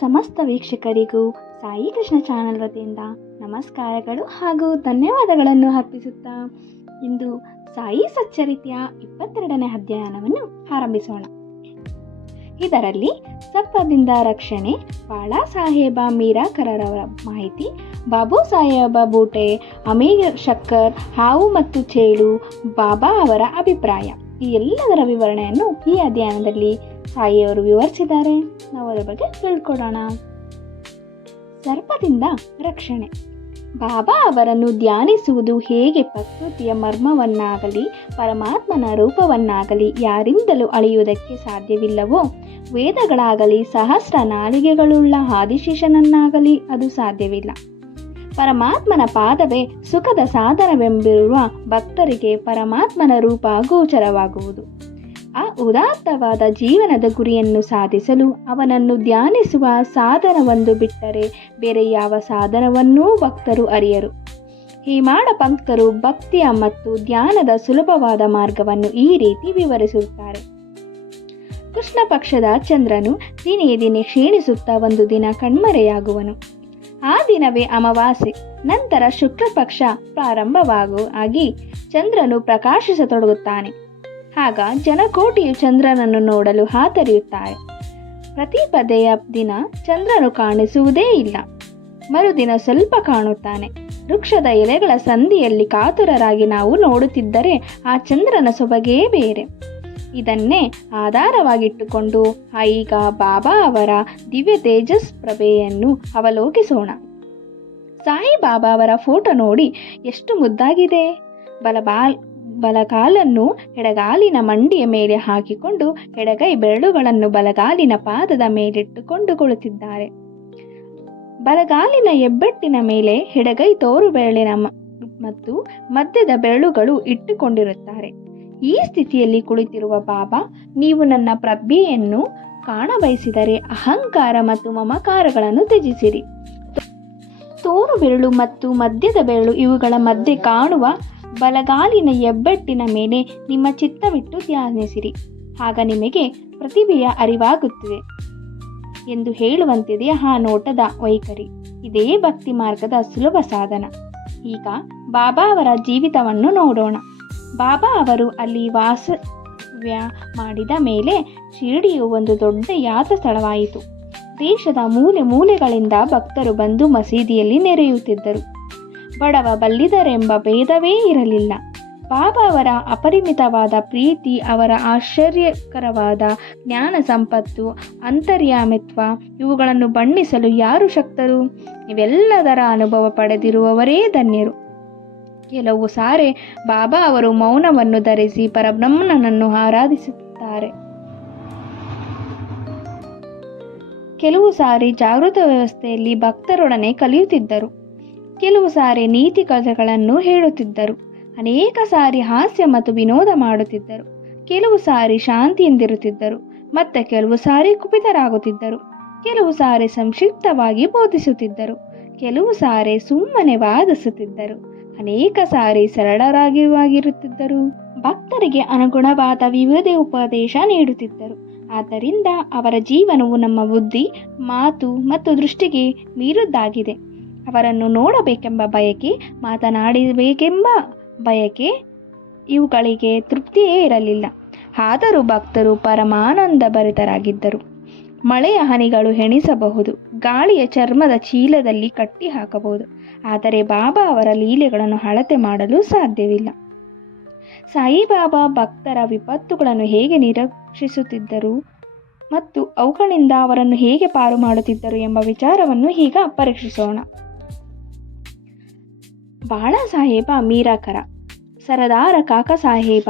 ಸಮಸ್ತ ವೀಕ್ಷಕರಿಗೂ ಸಾಯಿ ಕೃಷ್ಣ ಚಾನಲ್ ವತಿಯಿಂದ ನಮಸ್ಕಾರಗಳು ಹಾಗೂ ಧನ್ಯವಾದಗಳನ್ನು ಅರ್ಪಿಸುತ್ತಾ ಇಂದು ಸಾಯಿ ಸಚ್ಚರಿತೆಯ ಇಪ್ಪತ್ತೆರಡನೇ ಅಧ್ಯಯನವನ್ನು ಆರಂಭಿಸೋಣ. ಇದರಲ್ಲಿ ಸಪ್ಪದಿಂದ ರಕ್ಷಣೆ ಬಾಳಾ ಸಾಹೇಬ ಮೀರಾಕರರವರ ಮಾಹಿತಿ, ಬಾಬು ಸಾಹೇಬ ಬೂಟೆ, ಅಮೀರ್ ಶಕ್ಕರ್, ಹಾವು ಮತ್ತು ಚೇಳು, ಬಾಬಾ ಅವರ ಅಭಿಪ್ರಾಯ. ಈ ಎಲ್ಲದರ ವಿವರಣೆಯನ್ನು ಈ ಅಧ್ಯಯನದಲ್ಲಿ ಸಾಯಿಯವರು ವಿವರಿಸಿದ್ದಾರೆ. ನಾವು ಅದರ ಬಗ್ಗೆ ತಿಳ್ಕೊಡೋಣ ಸರ್ಪದಿಂದ ರಕ್ಷಣೆ. ಬಾಬಾ ಅವರನ್ನು ಧ್ಯಾನಿಸುವುದು ಹೇಗೆ ಪ್ರಕೃತಿಯ ಮರ್ಮವನ್ನಾಗಲಿ, ಪರಮಾತ್ಮನ ರೂಪವನ್ನಾಗಲಿ, ಯಾರಿಂದಲೂ ಅಳೆಯುವುದಕ್ಕೆ ಸಾಧ್ಯವಿಲ್ಲವೋ, ವೇದಗಳಾಗಲಿ, ಸಹಸ್ರ ನಾಲಿಗೆಗಳುಳ್ಳ ಆದಿಶೇಷನನ್ನಾಗಲಿ ಅದು ಸಾಧ್ಯವಿಲ್ಲ. ಪರಮಾತ್ಮನ ಪಾದವೇ ಸುಖದ ಸಾಧನವೆಂಬಿರುವ ಭಕ್ತರಿಗೆ ಪರಮಾತ್ಮನ ರೂಪ ಗೋಚರವಾಗುವುದು. ಆ ಉದಾತ್ತವಾದ ಜೀವನದ ಗುರಿಯನ್ನು ಸಾಧಿಸಲು ಅವನನ್ನು ಧ್ಯಾನಿಸುವ ಸಾಧನವೊಂದು ಬಿಟ್ಟರೆ ಬೇರೆ ಯಾವ ಸಾಧನವನ್ನೂ ಭಕ್ತರು ಅರಿಯರು. ಹೇಮಾಡ ಪಂಕ್ತರು ಭಕ್ತಿಯ ಮತ್ತು ಧ್ಯಾನದ ಸುಲಭವಾದ ಮಾರ್ಗವನ್ನು ಈ ರೀತಿ ವಿವರಿಸುತ್ತಾರೆ. ಕೃಷ್ಣ ಪಕ್ಷದ ಚಂದ್ರನು ದಿನೇ ದಿನೇ ಕ್ಷೀಣಿಸುತ್ತಾ ಒಂದು ದಿನ ಕಣ್ಮರೆಯಾಗುವನು. ಆ ದಿನವೇ ಅಮಾವಾಸ್ಯೆ, ನಂತರ ಶುಕ್ಲ ಪಕ್ಷ ಪ್ರಾರಂಭವಾಗು ಆಗಿ ಚಂದ್ರನು ಪ್ರಕಾಶಿಸತೊಡಗುತ್ತಾನೆ. ಆಗ ಜನಕೋಟಿಯು ಚಂದ್ರನನ್ನು ನೋಡಲು ಹಾತರಿಯುತ್ತಾರೆ ಪ್ರತಿ ಪದೆಯ ದಿನ ಚಂದ್ರನು ಕಾಣಿಸುವುದೇ ಇಲ್ಲ. ಮರುದಿನ ಸ್ವಲ್ಪ ಕಾಣುತ್ತಾನೆ. ವೃಕ್ಷದ ಎಲೆಗಳ ಸಂದಿಯಲ್ಲಿ ಕಾತುರರಾಗಿ ನಾವು ನೋಡುತ್ತಿದ್ದರೆ ಆ ಚಂದ್ರನ ಸೊಬಗೇ ಬೇರೆ. ಇದನ್ನೇ ಆಧಾರವಾಗಿಟ್ಟುಕೊಂಡು ಈಗ ಬಾಬಾ ಅವರ ದಿವ್ಯ ತೇಜಸ್ ಪ್ರಭೆಯನ್ನು ಅವಲೋಕಿಸೋಣ. ಸಾಯಿಬಾಬಾ ಅವರ ಫೋಟೋ ನೋಡಿ ಎಷ್ಟು ಮುದ್ದಾಗಿದೆ. ಬಲಬಾಲ್ ಬಲಗಾಲನ್ನು ಎಡಗಾಲಿನ ಮಂಡಿಯ ಮೇಲೆ ಹಾಕಿಕೊಂಡು ಎಡಗೈ ಬೆರಳುಗಳನ್ನು ಬಲಗಾಲಿನ ಪಾದದ ಮೇಲಿಟ್ಟುಕೊಂಡು ಕುಳಿತಿದ್ದಾರೆ. ಬಲಗಾಲಿನ ಹೆಬ್ಬೆಟ್ಟಿನ ಮೇಲೆ ಎಡಗೈ ತೋರು ಬೆರಳಿನ ಮತ್ತು ಮಧ್ಯದ ಬೆರಳುಗಳು ಇಟ್ಟುಕೊಂಡಿರುತ್ತಾರೆ. ಈ ಸ್ಥಿತಿಯಲ್ಲಿ ಕುಳಿತಿರುವ ಬಾಬಾ, ನೀವು ನನ್ನ ಪ್ರಜ್ಞೆಯನ್ನು ಕಾಣಬಯಸಿದರೆ ಅಹಂಕಾರ ಮತ್ತು ಮಮಕಾರಗಳನ್ನು ತ್ಯಜಿಸಿರಿ. ತೋರು ಬೆರಳು ಮತ್ತು ಮಧ್ಯದ ಬೆರಳು ಇವುಗಳ ಮಧ್ಯೆ ಕಾಣುವ ಬಲಗಾಲಿನ ಹೆಬ್ಬೆಟ್ಟಿನ ಮೇಲೆ ನಿಮ್ಮ ಚಿತ್ತವಿಟ್ಟು ಧ್ಯಾನಿಸಿರಿ. ಆಗ ನಿಮಗೆ ಪ್ರತಿಭೆಯ ಅರಿವಾಗುತ್ತಿದೆ. ಎಂದು ಹೇಳುವಂತಿದೆ ಆ ನೋಟದ ವೈಖರಿ. ಇದೇ ಭಕ್ತಿ ಮಾರ್ಗದ ಸುಲಭ ಸಾಧನ. ಈಗ ಬಾಬಾ ಅವರ ಜೀವಿತವನ್ನು ನೋಡೋಣ. ಬಾಬಾ ಅವರು ಅಲ್ಲಿ ವಾಸವ್ಯ ಮಾಡಿದ ಮೇಲೆ ಶಿರಡಿಯು ಒಂದು ದೊಡ್ಡ ಯಾತ ಸ್ಥಳವಾಯಿತು. ದೇಶದ ಮೂಲೆ ಮೂಲೆಗಳಿಂದ ಭಕ್ತರು ಬಂದು ಮಸೀದಿಯಲ್ಲಿ ನೆರೆಯುತ್ತಿದ್ದರು. ಬಡವ ಬಲ್ಲಿದರೆಂಬ ಭೇದವೇ ಇರಲಿಲ್ಲ. ಬಾಬಾ ಅವರ ಅಪರಿಮಿತವಾದ ಪ್ರೀತಿ, ಅವರ ಆಶ್ಚರ್ಯಕರವಾದ ಜ್ಞಾನ ಸಂಪತ್ತು, ಅಂತರ್ಯಾಮಿತ್ವ ಇವುಗಳನ್ನು ಬಣ್ಣಿಸಲು ಯಾರು ಶಕ್ತರು? ಇವೆಲ್ಲದರ ಅನುಭವ ಪಡೆದಿರುವವರೇ ಧನ್ಯರು. ಕೆಲವು ಸಾರೆ ಬಾಬಾ ಅವರು ಮೌನವನ್ನು ಧರಿಸಿ ಪರಬ್ರಹ್ಮನನ್ನು ಆರಾಧಿಸುತ್ತಾರೆ. ಕೆಲವು ಸಾರಿ ಜಾಗೃತ ವ್ಯವಸ್ಥೆಯಲ್ಲಿ ಭಕ್ತರೊಡನೆ ಕಲಿಯುತ್ತಿದ್ದರು. ಕೆಲವು ಸಾರಿ ನೀತಿ ಕಥೆಗಳನ್ನು ಹೇಳುತ್ತಿದ್ದರು. ಅನೇಕ ಸಾರಿ ಹಾಸ್ಯ ಮತ್ತು ವಿನೋದ ಮಾಡುತ್ತಿದ್ದರು. ಕೆಲವು ಸಾರಿ ಶಾಂತಿಯಿಂದಿರುತ್ತಿದ್ದರು ಮತ್ತೆ ಕೆಲವು ಸಾರಿ ಕುಪಿತರಾಗುತ್ತಿದ್ದರು. ಕೆಲವು ಸಾರಿ ಸಂಕ್ಷಿಪ್ತವಾಗಿ ಬೋಧಿಸುತ್ತಿದ್ದರು. ಕೆಲವು ಸಾರಿ ಸುಮ್ಮನೆ ವಾದಿಸುತ್ತಿದ್ದರು. ಅನೇಕ ಸಾರಿ ಸರಳರಾಗಿರುತ್ತಿದ್ದರು. ಭಕ್ತರಿಗೆ ಅನುಗುಣವಾದ ವಿವಿಧ ಉಪದೇಶ ನೀಡುತ್ತಿದ್ದರು. ಆದ್ದರಿಂದ ಅವರ ಜೀವನವು ನಮ್ಮ ಬುದ್ಧಿ, ಮಾತು ಮತ್ತು ದೃಷ್ಟಿಗೆ ಮೀರುದ್ದಾಗಿದೆ. ಅವರನ್ನು ನೋಡಬೇಕೆಂಬ ಬಯಕೆ, ಮಾತನಾಡಬೇಕೆಂಬ ಬಯಕೆ ಇವುಗಳಿಗೆ ತೃಪ್ತಿಯೇ ಇರಲಿಲ್ಲ. ಆದರೂ ಭಕ್ತರು ಪರಮಾನಂದ ಭರಿತರಾಗಿದ್ದರು. ಮಳೆಯ ಹನಿಗಳು ಹೆಣಿಸಬಹುದು ಗಾಳಿಯ ಚರ್ಮದ ಚೀಲದಲ್ಲಿ ಕಟ್ಟಿ ಹಾಕಬಹುದು ಆದರೆ ಬಾಬಾ ಅವರ ಲೀಲೆಗಳನ್ನು ಅಳತೆ ಮಾಡಲು ಸಾಧ್ಯವಿಲ್ಲ. ಸಾಯಿಬಾಬಾ ಭಕ್ತರ ವಿಪತ್ತುಗಳನ್ನು ಹೇಗೆ ನಿರೀಕ್ಷಿಸುತ್ತಿದ್ದರು ಮತ್ತು ಅವುಗಳಿಂದ ಅವರನ್ನು ಹೇಗೆ ಪಾರು ಮಾಡುತ್ತಿದ್ದರು ಎಂಬ ವಿಚಾರವನ್ನು ಈಗ ಪರೀಕ್ಷಿಸೋಣ. ಬಾಳಾ ಸಾಹೇಬ ಮೀರಾಕರ. ಸರದಾರ ಕಾಕ ಸಾಹೇಬ.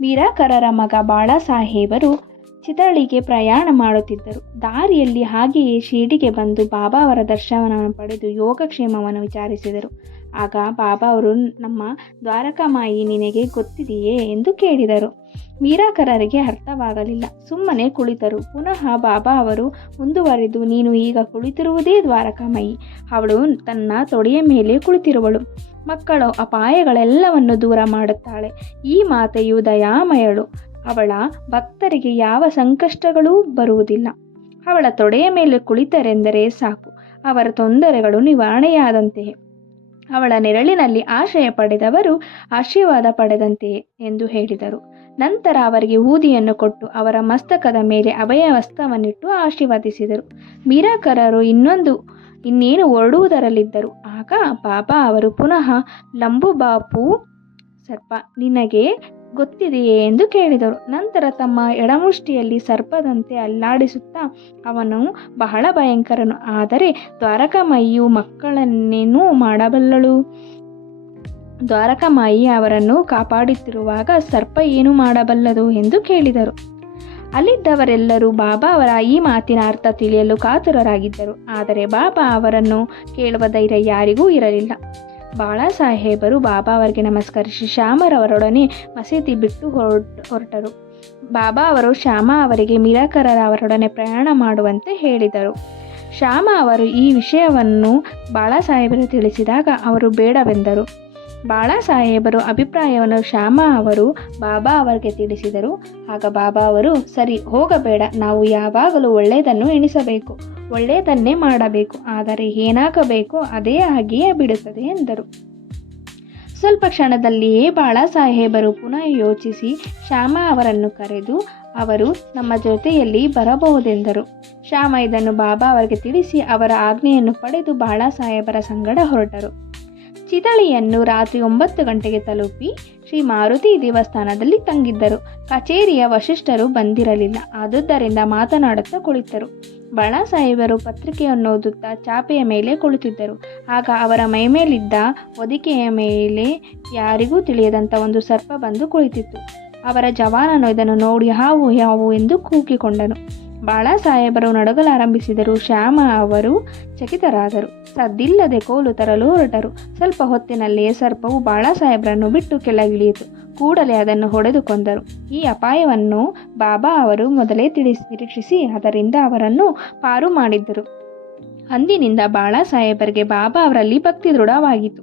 ಮೀರಾಕರರ ಮಗ ಬಾಳಾ ಸಾಹೇಬರು ಚಿತಳಿಗೆ ಪ್ರಯಾಣ ಮಾಡುತ್ತಿದ್ದರು. ದಾರಿಯಲ್ಲಿ ಹಾಗೆಯೇ ಶಿರಡಿಗೆ ಬಂದು ಬಾಬಾ ಅವರ ದರ್ಶನವನ್ನು ಪಡೆದು ಯೋಗಕ್ಷೇಮವನ್ನು ವಿಚಾರಿಸಿದರು. ಆಗ ಬಾಬಾ ಅವರು, ನಮ್ಮ ದ್ವಾರಕಾಮಾಯಿ ನಿನಗೆ ಗೊತ್ತಿದೆಯೇ? ಎಂದು ಕೇಳಿದರು. ಮೀರಾಕರರಿಗೆ ಅರ್ಥವಾಗಲಿಲ್ಲ. ಸುಮ್ಮನೆ ಕುಳಿತರು. ಪುನಃ ಬಾಬಾ ಅವರು ಮುಂದುವರೆದು, ನೀನು ಈಗ ಕುಳಿತಿರುವುದೇ ದ್ವಾರಕಾಮಯಿ. ಅವಳು ತನ್ನ ತೊಡೆಯ ಮೇಲೆ ಕುಳಿತಿರುವಳು. ಮಕ್ಕಳು ಅಪಾಯಗಳೆಲ್ಲವನ್ನು ದೂರ ಮಾಡುತ್ತಾಳೆ. ಈ ಮಾತೆಯು ದಯಾಮಯಳು. ಅವಳ ಭಕ್ತರಿಗೆ ಯಾವ ಸಂಕಷ್ಟಗಳೂ ಬರುವುದಿಲ್ಲ. ಅವಳ ತೊಡೆಯ ಮೇಲೆ ಕುಳಿತರೆಂದರೆ ಸಾಕು. ಅವರ ತೊಂದರೆಗಳು ನಿವಾರಣೆಯಾದಂತೆಯೇ. ಅವಳ ನೆರಳಿನಲ್ಲಿ ಆಶ್ರಯ ಪಡೆದವರು ಆಶೀರ್ವಾದ ಪಡೆದಂತೆಯೇ, ಎಂದು ಹೇಳಿದರು. ನಂತರ ಅವರಿಗೆ ಊದಿಯನ್ನು ಕೊಟ್ಟು ಅವರ ಮಸ್ತಕದ ಮೇಲೆ ಅಭಯ ವಸ್ತ್ರವನ್ನಿಟ್ಟು ಆಶೀರ್ವದಿಸಿದರು. ಮೀರಾಕರರು ಇನ್ನೊಂದು, ಇನ್ನೇನು ಹೊರಡುವುದರಲ್ಲಿದ್ದರು. ಆಗ ಬಾಬಾ ಅವರು ಪುನಃ ಲಂಬುಬಾಪು ಸರ್ಪ, ನಿನಗೆ ಗೊತ್ತಿದೆಯೇ? ಎಂದು ಕೇಳಿದರು. ನಂತರ ತಮ್ಮ ಎಡಮುಷ್ಟಿಯಲ್ಲಿ ಸರ್ಪದಂತೆ ಅಲ್ಲಾಡಿಸುತ್ತಾ, ಅವನು ಬಹಳ ಭಯಂಕರನು. ಆದರೆ ದ್ವಾರಕಮಯ್ಯು ಮಕ್ಕಳನ್ನೇನೂ ಮಾಡಬಲ್ಲಳು. ದ್ವಾರಕಾಮಾಯಿ ಅವರನ್ನು ಕಾಪಾಡುತ್ತಿರುವಾಗ ಸರ್ಪ ಏನು ಮಾಡಬಲ್ಲದು ಎಂದು ಕೇಳಿದರು. ಅಲ್ಲಿದ್ದವರೆಲ್ಲರೂ ಬಾಬಾ ಅವರ ಈ ಮಾತಿನ ಅರ್ಥ ತಿಳಿಯಲು ಕಾತುರರಾಗಿದ್ದರು. ಆದರೆ ಬಾಬಾ ಅವರನ್ನು ಕೇಳುವ ಧೈರ್ಯ ಯಾರಿಗೂ ಇರಲಿಲ್ಲ. ಬಾಳಾ ಸಾಹೇಬರು ಬಾಬಾ ಅವರಿಗೆ ನಮಸ್ಕರಿಸಿ ಶ್ಯಾಮರವರೊಡನೆ ಮಸೀದಿ ಬಿಟ್ಟು ಹೊರಟ, ಹೊರಟರು. ಬಾಬಾ ಅವರು ಶ್ಯಾಮ ಅವರಿಗೆ ಮಿರಾಕರರ ಅವರೊಡನೆ ಪ್ರಯಾಣ ಮಾಡುವಂತೆ ಹೇಳಿದರು. ಶ್ಯಾಮ ಅವರು ಈ ವಿಷಯವನ್ನು ಬಾಳಾ ಸಾಹೇಬರು ತಿಳಿಸಿದಾಗ ಅವರು ಬೇಡವೆಂದರು. ಬಾಳಾ ಸಾಹೇಬರು ಅಭಿಪ್ರಾಯವನ್ನು ಶ್ಯಾಮ ಅವರು ಬಾಬಾ ಅವರಿಗೆ ತಿಳಿಸಿದರು. ಆಗ ಬಾಬಾ ಅವರು, ಸರಿ, ಹೋಗಬೇಡ. ನಾವು ಯಾವಾಗಲೂ ಒಳ್ಳೆಯದನ್ನು ಎಣಿಸಬೇಕು. ಒಳ್ಳೆಯದನ್ನೇ ಮಾಡಬೇಕು. ಆದರೆ ಏನಾಗಬೇಕು ಅದೇ ಆಗಿಯೇ ಬಿಡುತ್ತದೆ, ಎಂದರು. ಸ್ವಲ್ಪ ಕ್ಷಣದಲ್ಲಿಯೇ ಬಾಳಾ ಸಾಹೇಬರು ಪುನಃ ಯೋಚಿಸಿ ಶ್ಯಾಮ ಅವರನ್ನು ಕರೆದು, ಅವರು ನಮ್ಮ ಜೊತೆಯಲ್ಲಿ ಬರಬಹುದೆಂದರು. ಶ್ಯಾಮ ಇದನ್ನು ಬಾಬಾ ಅವರಿಗೆ ತಿಳಿಸಿ ಅವರ ಆಜ್ಞೆಯನ್ನು ಪಡೆದು ಬಾಳಾ ಸಾಹೇಬರ ಸಂಗಡ ಹೊರಟರು. ಚಿತಳಿಯನ್ನು ರಾತ್ರಿ ಒಂಬತ್ತು ಗಂಟೆಗೆ ತಲುಪಿ ಶ್ರೀ ಮಾರುತಿ ದೇವಸ್ಥಾನದಲ್ಲಿ ತಂಗಿದ್ದರು. ಕಚೇರಿಯ ವಶಿಷ್ಠರು ಬಂದಿರಲಿಲ್ಲ. ಆದುದರಿಂದ ಮಾತನಾಡುತ್ತಾ ಕುಳಿತರು. ಬಾಳಾಸಾಹೇಬರು ಪತ್ರಿಕೆಯನ್ನು ಓದುತ್ತಾ ಚಾಪೆಯ ಮೇಲೆ ಕುಳಿತಿದ್ದರು. ಆಗ ಅವರ ಮೈಮೇಲಿದ್ದ ಹೊದಿಕೆಯ ಮೇಲೆ ಯಾರಿಗೂ ತಿಳಿಯದಂಥ ಒಂದು ಸರ್ಪ ಬಂದು ಕುಳಿತಿತ್ತು. ಅವರ ಜವಾನನು ಇದನ್ನು ನೋಡಿ ಹಾವು ಹಾವು ಎಂದು ಕೂಗಿಕೊಂಡನು. ಬಾಳ ಸಾಹೇಬರು ನಡಗಲಾರಂಭಿಸಿದರು ಶ್ಯಾಮ ಅವರು ಚಕಿತರಾದರು. ಸದ್ದಿಲ್ಲದೆ ಕೋಲು ತರಲು ಹೊರಟರು. ಸ್ವಲ್ಪ ಹೊತ್ತಿನಲ್ಲಿಯೇ ಸರ್ಪವು ಬಾಳ ಸಾಹೇಬರನ್ನು ಬಿಟ್ಟು ಕೆಳಗಿಳಿಯಿತು. ಕೂಡಲೇ ಅದನ್ನು ಹೊಡೆದುಕೊಂಡರು ಈ ಅಪಾಯವನ್ನು ಬಾಬಾ ಅವರು ಮೊದಲೇ ತಿಳಿಸಿ, ನಿರೀಕ್ಷಿಸಿ, ಅದರಿಂದ ಅವರನ್ನು ಪಾರು ಮಾಡಿದ್ದರು. ಅಂದಿನಿಂದ ಬಾಳಾ ಸಾಹೇಬರಿಗೆ ಬಾಬಾ ಅವರಲ್ಲಿ ಭಕ್ತಿ ದೃಢವಾಗಿತ್ತು.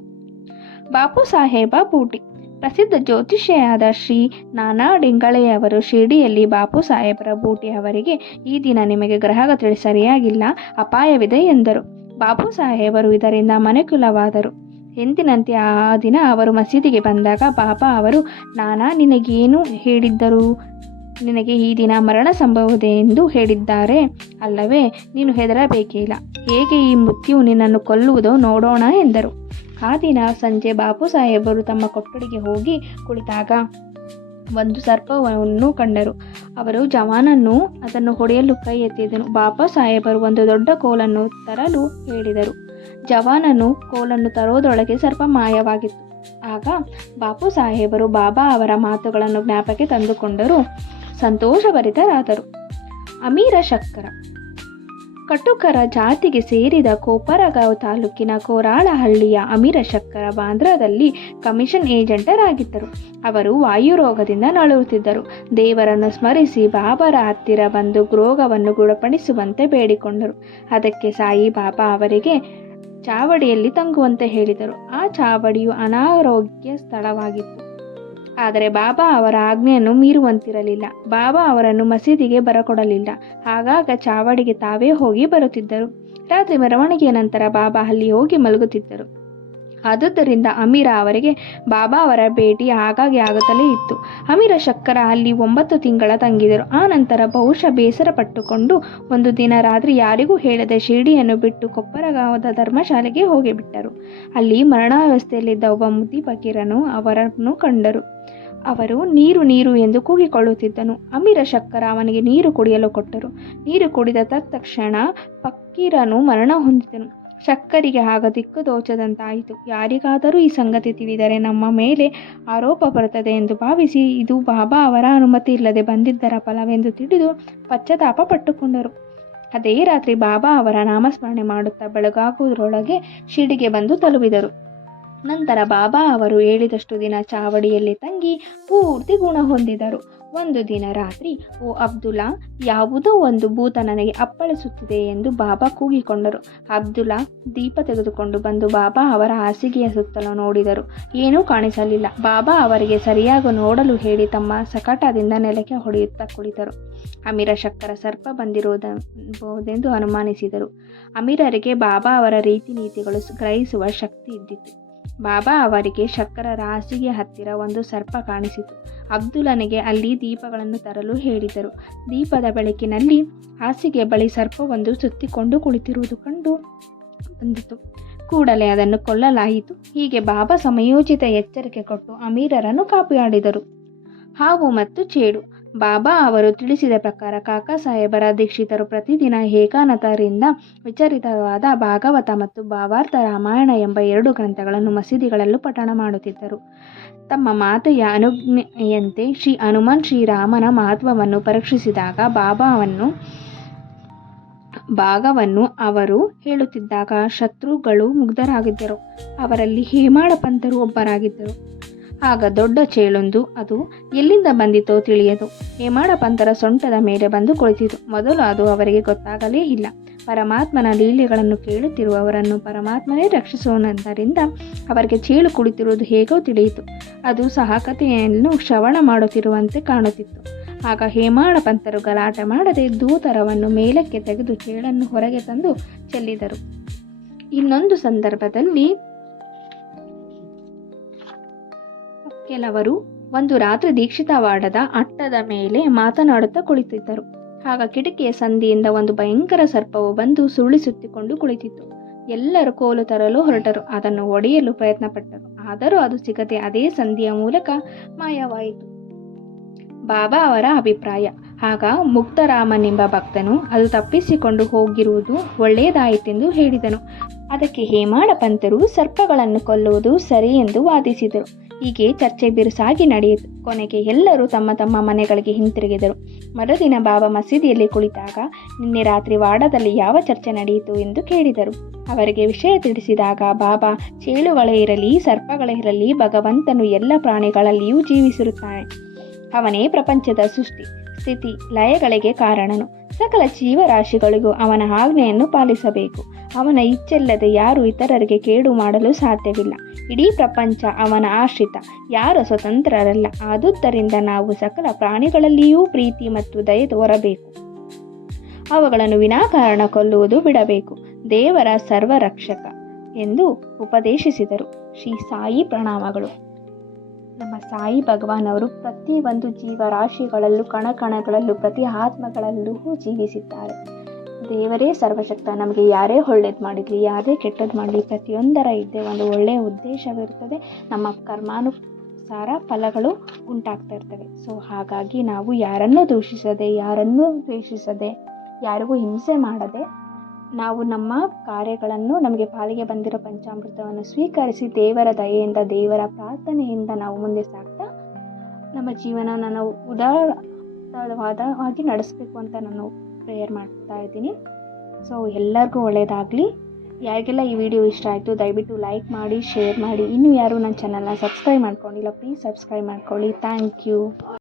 ಬಾಪು ಸಾಹೇಬ ಬೂಟಿ ಪ್ರಸಿದ್ಧ ಜ್ಯೋತಿಷಿಯಾದ ಶ್ರೀ ನಾನಾ ಡಿಂಗಳೆಯವರು ಶಿರ್ಡಿಯಲ್ಲಿ ಬಾಪು ಸಾಹೇಬರ ಬೂಟಿ ಅವರಿಗೆ ಈ ದಿನ ನಿಮಗೆ ಗ್ರಹಗತಿ ಸರಿಯಾಗಿಲ್ಲ, ಅಪಾಯವಿದೆ ಎಂದರು. ಬಾಪು ಸಾಹೇಬರು ಇದರಿಂದ ಮನೆಕುಲವಾದರು. ಎಂದಿನಂತೆ ಆ ದಿನ ಅವರು ಮಸೀದಿಗೆ ಬಂದಾಗ ಬಾಬಾ ಅವರು, ನಾನಾ, ನಿನಗೇನು ಹೇಳಿದ್ದರು? ನಿನಗೆ ಈ ದಿನ ಮರಣ ಸಂಭವವಿದೆ ಎಂದು ಹೇಳಿದ್ದಾರೆ ಅಲ್ಲವೇ, ನೀನು ಹೆದರಬೇಕಿಲ್ಲ ಹೇಗೆ ಈ ಮೃತ್ಯು ನಿನ್ನನ್ನು ಕೊಲ್ಲುವುದೋ ನೋಡೋಣ ಎಂದರು. ಆ ದಿನ ಸಂಜೆ ಬಾಪು ಸಾಹೇಬರು ತಮ್ಮ ಕೊಠಡಿಗೆ ಹೋಗಿ ಕುಳಿತಾಗ ಒಂದು ಸರ್ಪವನ್ನು ಕಂಡರು. ಅವರು ಜವಾನನ್ನು ಅದನ್ನು ಹೊಡೆಯಲು ಕೈ ಎತ್ತಿದನು. ಬಾಬಾ ಸಾಹೇಬರು ಒಂದು ದೊಡ್ಡ ಕೋಲನ್ನು ತರಲು ಹೇಳಿದರು. ಜವಾನನು ಕೋಲನ್ನು ತರೋದೊಳಗೆ ಸರ್ಪ ಮಾಯವಾಗಿತ್ತು ಆಗ ಬಾಪು ಸಾಹೇಬರು ಬಾಬಾ ಅವರ ಮಾತುಗಳನ್ನು ಜ್ಞಾಪಕ್ಕೆ ತಂದುಕೊಂಡರು. ಸಂತೋಷಭರಿತರಾದರು. ಅಮೀರ ಶಕ್ಕರ ಕಟುಕರ ಜಾತಿಗೆ ಸೇರಿದ ಕೋಪರಗಾಂವ್ ತಾಲೂಕಿನ ಕೋರಾಳಹಳ್ಳಿಯ ಅಮೀರ ಶಕ್ಕರ ಬಾಂದ್ರಾದಲ್ಲಿ ಕಮಿಷನ್ ಏಜೆಂಟರಾಗಿದ್ದರು. ಅವರು ವಾಯುರೋಗದಿಂದ ನಳುತ್ತಿದ್ದರು ದೇವರನ್ನು ಸ್ಮರಿಸಿ ಬಾಬರ ಹತ್ತಿರ ಬಂದು ರೋಗವನ್ನು ಗುಣಪಡಿಸುವಂತೆ ಬೇಡಿಕೊಂಡರು. ಅದಕ್ಕೆ ಸಾಯಿ ಬಾಬಾ ಅವರಿಗೆ ಚಾವಡಿಯಲ್ಲಿ ತಂಗುವಂತೆ ಹೇಳಿದರು. ಆ ಚಾವಡಿಯು ಅನಾರೋಗ್ಯ ಸ್ಥಳವಾಗಿತ್ತು. ಆದರೆ ಬಾಬಾ ಅವರ ಆಜ್ಞೆಯನ್ನು ಮೀರುವಂತಿರಲಿಲ್ಲ. ಬಾಬಾ ಅವರನ್ನು ಮಸೀದಿಗೆ ಬರಕೊಡಲಿಲ್ಲ. ಆಗಾಗ ಚಾವಡಿಗೆ ತಾವೇ ಹೋಗಿ ಬರುತ್ತಿದ್ದರು. ರಾತ್ರಿ ಮೆರವಣಿಗೆಯ ನಂತರ ಬಾಬಾ ಅಲ್ಲಿ ಹೋಗಿ ಮಲಗುತ್ತಿದ್ದರು. ಆದುದರಿಂದ ಅಮೀರ ಅವರಿಗೆ ಬಾಬಾ ಅವರ ಭೇಟಿ ಆಗಾಗ್ಗೆ ಆಗುತ್ತಲೇ ಇತ್ತು. ಅಮೀರ ಶಕ್ಕರ ಅಲ್ಲಿ ಒಂಬತ್ತು ತಿಂಗಳ ತಂಗಿದರು. ಆ ನಂತರ ಬಹುಶಃ ಬೇಸರ ಪಟ್ಟುಕೊಂಡು ಒಂದು ದಿನ ರಾತ್ರಿ ಯಾರಿಗೂ ಹೇಳದೆ ಶಿರಡಿಯನ್ನು ಬಿಟ್ಟು ಕೊಪ್ಪರಗಾಂವದ ಧರ್ಮಶಾಲೆಗೆ ಹೋಗಿಬಿಟ್ಟರು. ಅಲ್ಲಿ ಮರಣಾವಸ್ಥೆಯಲ್ಲಿದ್ದ ಒಬ್ಬ ಮುದಿ ಫಕೀರನು ಅವರನ್ನು ಕಂಡರು. ಅವರು ನೀರು ನೀರು ಎಂದು ಕೂಗಿಕೊಳ್ಳುತ್ತಿದ್ದನು. ಅಮೀರ ಶಕ್ಕರ ಅವನಿಗೆ ನೀರು ಕುಡಿಯಲು ಕೊಟ್ಟರು. ನೀರು ಕುಡಿದ ತತ್ಕ್ಷಣ ಫಕ್ಕೀರನು ಮರಣ ಹೊಂದಿದನು. ಶಕ್ಕರಿಗೆ ಆಗ ದಿಕ್ಕು ದೋಚದಂತಾಯಿತು. ಯಾರಿಗಾದರೂ ಈ ಸಂಗತಿ ತಿಳಿದರೆ ನಮ್ಮ ಮೇಲೆ ಆರೋಪ ಬರುತ್ತದೆ ಎಂದು ಭಾವಿಸಿ ಇದು ಬಾಬಾ ಅವರ ಅನುಮತಿ ಇಲ್ಲದೆ ಬಂದಿದ್ದರ ಫಲವೆಂದು ತಿಳಿದು ಪಶ್ಚಾತ್ತಾಪ ಪಟ್ಟುಕೊಂಡರು. ಅದೇ ರಾತ್ರಿ ಬಾಬಾ ಅವರ ನಾಮಸ್ಮರಣೆ ಮಾಡುತ್ತಾ ಬೆಳಗಾಗುವುದರೊಳಗೆ ಶಿಡಿಗೆ ಬಂದು ತಲುಪಿದರು. ನಂತರ ಬಾಬಾ ಅವರು ಹೇಳಿದಷ್ಟು ದಿನ ಚಾವಡಿಯಲ್ಲಿ ತಂಗಿ ಪೂರ್ತಿ ಗುಣ ಹೊಂದಿದರು. ಒಂದು ದಿನ ರಾತ್ರಿ, ಓ ಅಬ್ದುಲ್ಲಾ, ಯಾವುದೋ ಒಂದು ಭೂತ ನನಗೆ ಅಪ್ಪಳಿಸುತ್ತಿದೆ ಎಂದು ಬಾಬಾ ಕೂಗಿಕೊಂಡರು. ಅಬ್ದುಲ್ಲಾ ದೀಪ ತೆಗೆದುಕೊಂಡು ಬಂದು ಬಾಬಾ ಅವರ ಹಾಸಿಗೆಯ ಸುತ್ತಲೂ ನೋಡಿದರು. ಏನೂ ಕಾಣಿಸಲಿಲ್ಲ. ಬಾಬಾ ಅವರಿಗೆ ಸರಿಯಾಗಿ ನೋಡಲು ಹೇಳಿ ತಮ್ಮ ಸಕಟದಿಂದ ನೆಲಕ್ಕೆ ಹೊಡೆಯುತ್ತಾ ಕುಳಿತರು. ಅಮೀರ ಶಕ್ಕರ ಸರ್ಪ ಬಂದಿರುವುದೆಂದು ಅನುಮಾನಿಸಿದರು. ಅಮೀರರಿಗೆ ಬಾಬಾ ಅವರ ರೀತಿ ನೀತಿಗಳು ಗ್ರಹಿಸುವ ಶಕ್ತಿ ಇದ್ದಿತು. ಬಾಬಾ ಅವರಿಗೆ ಶಕ್ಕರ ಹಾಸಿಗೆ ಹತ್ತಿರ ಒಂದು ಸರ್ಪ ಕಾಣಿಸಿತು. ಅಬ್ದುಲನಿಗೆ ಅಲ್ಲಿ ದೀಪಗಳನ್ನು ತರಲು ಹೇಳಿದರು. ದೀಪದ ಬೆಳಕಿನಲ್ಲಿ ಹಾಸಿಗೆ ಬಳಿ ಸರ್ಪವೊಂದು ಸುತ್ತಿಕೊಂಡು ಕುಳಿತಿರುವುದು ಕಂಡು ಬಂದಿತು. ಕೂಡಲೇ ಅದನ್ನು ಕೊಲ್ಲಲಾಯಿತು. ಹೀಗೆ ಬಾಬಾ ಸಮಯೋಚಿತ ಎಚ್ಚರಿಕೆ ಕೊಟ್ಟು ಅಮೀರರನ್ನು ಕಾಪಿಯಾಡಿದರು ಹಾವು ಮತ್ತು ಚೇಡು. ಬಾಬಾ ಅವರು ತಿಳಿಸಿದ ಪ್ರಕಾರ ಕಾಕಾ ಸಾಹೇಬರ ದೀಕ್ಷಿತರು ಪ್ರತಿದಿನ ಏಕಾನತರಿಂದ ವಿಚರಿತವಾದ ಭಾಗವತ ಮತ್ತು ಭಾವಾರ್ಥ ರಾಮಾಯಣ ಎಂಬ ಎರಡು ಗ್ರಂಥಗಳನ್ನು ಮಸೀದಿಗಳಲ್ಲೂ ಪಠಣ ಮಾಡುತ್ತಿದ್ದರು. ತಮ್ಮ ಮಾತೆಯ ಅನುಜ್ಞೆಯಂತೆ ಶ್ರೀ ಹನುಮಾನ್ ಶ್ರೀರಾಮನ ಮಹತ್ವವನ್ನು ಪರೀಕ್ಷಿಸಿದಾಗ ಬಾಬಾವನ್ನು, ಭಾಗವನ್ನು ಅವರು ಹೇಳುತ್ತಿದ್ದಾಗ ಶತ್ರುಗಳು ಮುಗ್ಧರಾಗಿದ್ದರು. ಅವರಲ್ಲಿ ಹೇಮಾಳ ಪಂಥರು ಒಬ್ಬರಾಗಿದ್ದರು. ಆಗ ದೊಡ್ಡ ಚೇಳೊಂದು ಅದು ಎಲ್ಲಿಂದ ಬಂದಿತೋ ತಿಳಿಯದು. ಹೇಮಾಡ ಪಂಥರ ಸೊಂಟದ ಮೇಲೆ ಬಂದು ಕುಳಿತಿತು. ಮೊದಲು ಅದು ಅವರಿಗೆ ಗೊತ್ತಾಗಲೇ ಇಲ್ಲ. ಪರಮಾತ್ಮನ ಲೀಲೆಗಳನ್ನು ಕೇಳುತ್ತಿರುವವರನ್ನು ಪರಮಾತ್ಮನೇ ರಕ್ಷಿಸುವುದರಿಂದ ಅವರಿಗೆ ಚೇಳು ಕುಳಿತಿರುವುದು ಹೇಗೋ ತಿಳಿಯಿತು. ಅದು ಸಹ ಕಥೆಯನ್ನು ಶ್ರವಣ ಮಾಡುತ್ತಿರುವಂತೆ ಕಾಣುತ್ತಿತ್ತು. ಆಗ ಹೇಮಾಳ ಪಂಥರು ಗಲಾಟೆ ಮಾಡದೆ ದೂತರವನ್ನು ಮೇಲಕ್ಕೆ ತೆಗೆದು ಚೇಳನ್ನು ಹೊರಗೆ ತಂದು ಚೆಲ್ಲಿದರು. ಇನ್ನೊಂದು ಸಂದರ್ಭದಲ್ಲಿ ಕೆಲವರು ಒಂದು ರಾತ್ರಿ ದೀಕ್ಷಿತವಾಡದ ಅಟ್ಟದ ಮೇಲೆ ಮಾತನಾಡುತ್ತಾ ಕುಳಿತಿದ್ದರು. ಆಗ ಕಿಟಕಿಯ ಸಂದಿಯಿಂದ ಒಂದು ಭಯಂಕರ ಸರ್ಪವು ಬಂದು ಸುರುಳಿಸುತ್ತಿಕೊಂಡು ಕುಳಿತಿತ್ತು. ಎಲ್ಲರೂ ಕೋಲು ತರಲು ಹೊರಟರು. ಅದನ್ನು ಒಡೆಯಲು ಪ್ರಯತ್ನಪಟ್ಟರು. ಆದರೂ ಅದು ಸಿಗದೆ ಅದೇ ಸಂಧಿಯ ಮೂಲಕ ಮಾಯವಾಯಿತು. ಬಾಬಾ ಅವರ ಅಭಿಪ್ರಾಯ. ಆಗ ಮುಕ್ತರಾಮನೆಂಬ ಭಕ್ತನು ಅದು ತಪ್ಪಿಸಿಕೊಂಡು ಹೋಗಿರುವುದು ಒಳ್ಳೆಯದಾಯಿತೆಂದು ಹೇಳಿದನು. ಅದಕ್ಕೆ ಹೇಮಾಳ ಪಂತರು ಸರ್ಪಗಳನ್ನು ಕೊಲ್ಲುವುದು ಸರಿ ಎಂದು ವಾದಿಸಿದರು. ಹೀಗೆ ಚರ್ಚೆ ಬಿರುಸಾಗಿ ನಡೆಯಿತು. ಕೊನೆಗೆ ಎಲ್ಲರೂ ತಮ್ಮ ತಮ್ಮ ಮನೆಗಳಿಗೆ ಹಿಂತಿರುಗಿದರು. ಮರುದಿನ ಬಾಬಾ ಮಸೀದಿಯಲ್ಲಿ ಕುಳಿತಾಗ, ನಿನ್ನೆ ರಾತ್ರಿ ವಾಡದಲ್ಲಿ ಯಾವ ಚರ್ಚೆ ನಡೆಯಿತು ಎಂದು ಕೇಳಿದರು. ಅವರಿಗೆ ವಿಷಯ ತಿಳಿಸಿದಾಗ ಬಾಬಾ ಚೇಳುಗಳೇ ಇರಲಿ, ಸರ್ಪಗಳೇ ಇರಲಿ, ಭಗವಂತನು ಎಲ್ಲ ಪ್ರಾಣಿಗಳಲ್ಲಿಯೂ ಜೀವಿಸಿರುತ್ತಾನೆ. ಅವನೇ ಪ್ರಪಂಚದ ಸೃಷ್ಟಿ, ಸ್ಥಿತಿ, ಲಯಗಳಿಗೆ ಕಾರಣನು. ಸಕಲ ಜೀವರಾಶಿಗಳಿಗೂ ಅವನ ಆಜ್ಞೆಯನ್ನು ಪಾಲಿಸಬೇಕು. ಅವನ ಇಚ್ಛೆಲ್ಲದೆ ಯಾರು ಇತರರಿಗೆ ಕೇಡು ಮಾಡಲು ಸಾಧ್ಯವಿಲ್ಲ. ಇಡೀ ಪ್ರಪಂಚ ಅವನ ಆಶ್ರಿತ, ಯಾರು ಸ್ವತಂತ್ರರಲ್ಲ. ಆದುದರಿಂದ ನಾವು ಸಕಲ ಪ್ರಾಣಿಗಳಲ್ಲಿಯೂ ಪ್ರೀತಿ ಮತ್ತು ದಯೆ ತೋರಬೇಕು. ಅವುಗಳನ್ನು ವಿನಾಕಾರಣ ಕೊಲ್ಲುವುದು ಬಿಡಬೇಕು. ದೇವರ ಸರ್ವರಕ್ಷಕ ಎಂದು ಉಪದೇಶಿಸಿದರು. ಶ್ರೀ ಸಾಯಿ ಪ್ರಣಾಮಗಳು. ನಮ್ಮ ಸಾಯಿ ಭಗವಾನ್ ಅವರು ಪ್ರತಿಯೊಂದು ಜೀವರಾಶಿಗಳಲ್ಲೂ, ಕಣಕಣಗಳಲ್ಲೂ, ಪ್ರತಿ ಆತ್ಮಗಳಲ್ಲೂ ಜೀವಿಸಿದ್ದಾರೆ. ದೇವರೇ ಸರ್ವಶಕ್ತ, ನಮಗೆ ಯಾರೇ ಒಳ್ಳೇದು ಮಾಡಿರಲಿ ಯಾರೇ ಕೆಟ್ಟದ್ದು ಮಾಡಲಿ, ಪ್ರತಿಯೊಂದರ ಇದ್ದೇ ಒಂದು ಒಳ್ಳೆಯ ಉದ್ದೇಶವಿರುತ್ತದೆ. ನಮ್ಮ ಕರ್ಮಾನುಸಾರ ಫಲಗಳು ಉಂಟಾಗ್ತಾ ಇರ್ತವೆ. ಸೊ ಹಾಗಾಗಿ ನಾವು ಯಾರನ್ನೂ ದೂಷಿಸದೆ, ಯಾರನ್ನೂ ದ್ವೇಷಿಸದೆ, ಯಾರಿಗೂ ಹಿಂಸೆ ಮಾಡದೆ ನಾವು ನಮ್ಮ ಕಾರ್ಯಗಳನ್ನು ನಮಗೆ ಪಾಲಿಗೆ ಬಂದಿರೋ ಪಂಚಾಮೃತವನ್ನು ಸ್ವೀಕರಿಸಿ ದೇವರ ದಯೆಯಿಂದ, ದೇವರ ಪ್ರಾರ್ಥನೆಯಿಂದ ನಾವು ಮುಂದೆ ಸಾಗ್ತಾ ನಮ್ಮ ಜೀವನನ ನಾವು ಉದಾರವಾದವಾಗಿ ನಡೆಸಬೇಕು ಅಂತ ನಾನು ಪ್ರೇಯರ್ ಮಾಡ್ತಾ ಇದ್ದೀನಿ. ಸೊ ಎಲ್ಲರಿಗೂ ಒಳ್ಳೆಯದಾಗಲಿ ಯಾರಿಗೆಲ್ಲ ಈ ವಿಡಿಯೋ ಇಷ್ಟ ಆಯಿತು, ದಯವಿಟ್ಟು ಲೈಕ್ ಮಾಡಿ ಶೇರ್ ಮಾಡಿ. ಇನ್ನೂ ಯಾರು ನನ್ನ ಚಾನಲ್ನ ಸಬ್ಸ್ಕ್ರೈಬ್ ಮಾಡ್ಕೊಂಡಿಲ್ಲ ಪ್ಲೀಸ್ ಸಬ್ಸ್ಕ್ರೈಬ್ ಮಾಡ್ಕೊಳ್ಳಿ. Thank you